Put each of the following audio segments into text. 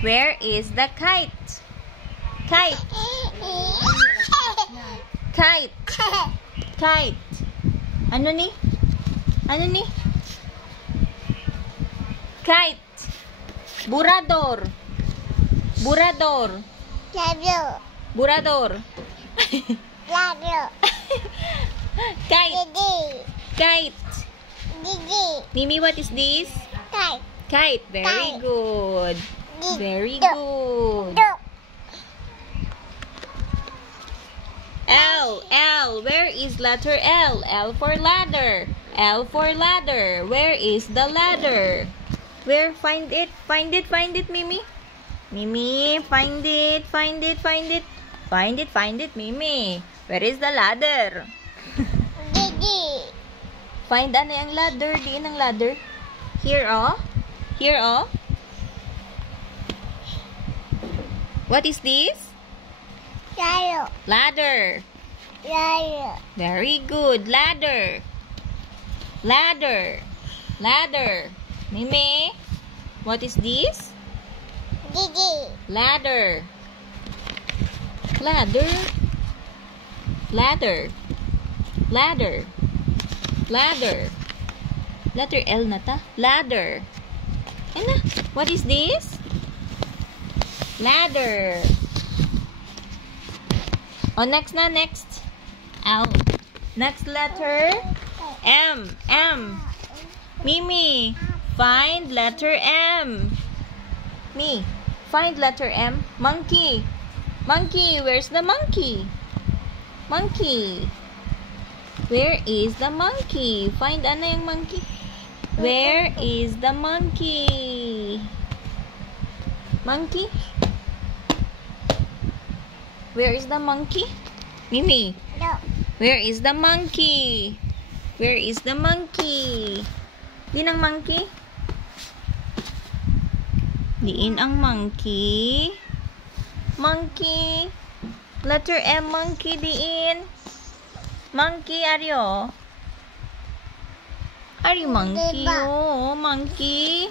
Where is the kite? Kite. Kite. Kite. Ano ni? Ano ni? Kite. Burador. Burador. Burador. Kite. Kite. Mimi, what is this? Kite. Very good. Very good. L. L. Where is letter L? L for ladder. L for ladder. Where is the ladder? Where? Find it. Find it. Find it, Mimi. Mimi, find it. Find it. Find it. Find it. Find it, Mimi. Where is the ladder? Find ano yung ladder. Diin ang ladder. Here, oh. Here, oh. What is this? Ladder. Very good. Ladder. Ladder. Ladder. Mimi, what is this? Ladder. Ladder. Ladder. Ladder. Ladder. Letter L na ta. Ladder. Ano? What is this? Ladder. Oh, next na, next. L. Next letter. M. M. Mimi, find letter M. Me, find letter M. Monkey. Monkey, where's the monkey? Monkey. Where is the monkey? Find ano yung monkey? Where is the monkey? Monkey? Where is the monkey? Mimi. Where is the monkey? Where is the monkey? Di ng monkey? Diin ang monkey. Monkey. Letter M, monkey, diin. Monkey, are you? Are you monkey? Oh, monkey.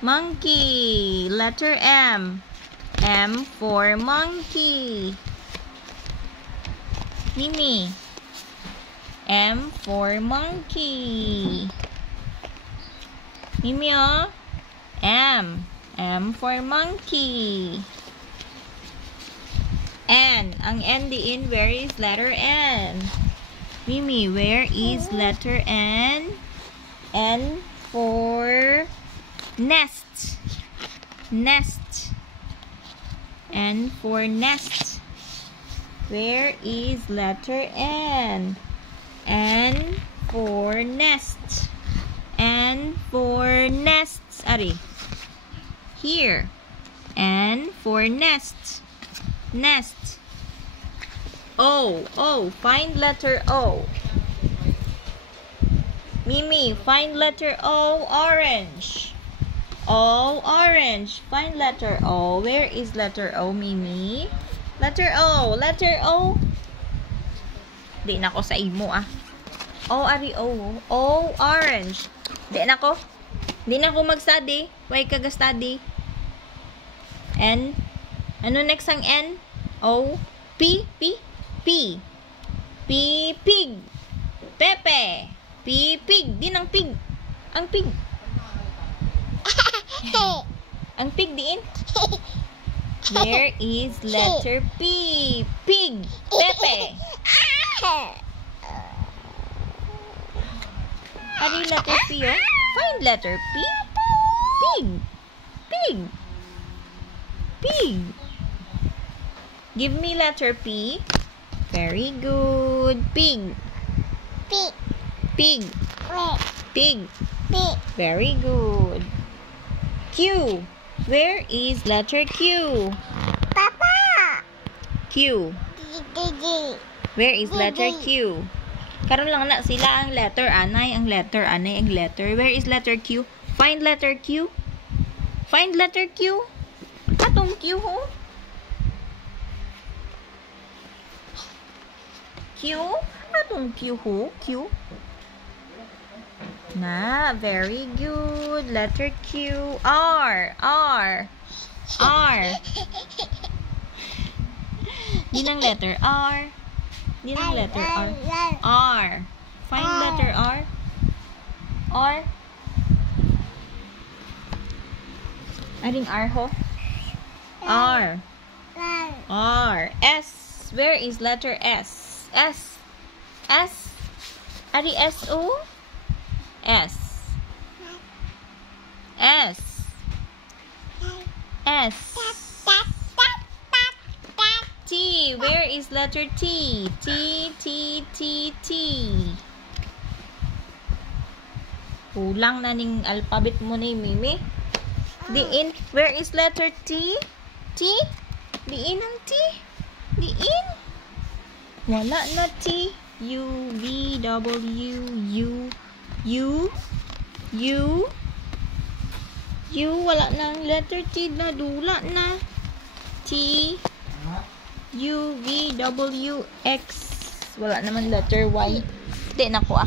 Monkey. Letter M. M for monkey. Mimi. M for monkey. Mimi, oh. M. M for monkey. N. Ang N diin, where is letter N? Mimi, where is letter N? N for nest. Nest. N for nest. Where is letter N? N for nest. N for nests. Ari. Here. N for nest. Nest. O. O. Find letter O. Mimi, find letter O. Orange. O. Orange. Find letter O. Where is letter O, Mimi? Letter O. Letter O. Di na ko sa imo, ah. O, ari O. O. Orange. Di na ko. Di na ko mag-study. Why ka ga-study? N. Ano next ang N? O. P. P. P. P. Pig. Pepe. P. Pig. Din ang pig. Ang pig. Ang pig diin. There is letter P. Pig. Pepe. Ano yung letter P, oh? Find letter P. Pig. Pig. Pig. Give me letter P. Very good. Pig. Pig. Pig. Pig. Pig. Very good. Q. Where is letter Q? Papa. Q. Gigi. Where is letter Q? Karon lang na sila ang letter anay, ang letter anay, ang letter. Where is letter Q? Find letter Q. Find letter Q. Atong Q, ho? Q? Atong Q, ho? Q? Na, very good. Letter Q. R. R. R. Di ng letter R. Di ng letter R. R. Find letter R. R. Aring R ho? R. R. S. Where is letter S? S. S. Ari S O? S. S. S. T. Where is letter T? T, T, T, T. Kulang na ning alphabet mo ni Mimi. Diin. Where is letter T? T? Diin ang T? Diin. Wala na T. U, V, W, U, U, U, U. Wala na ang letter T na. Dula na. T, U, V, W, X. Wala naman letter Y. Di na ko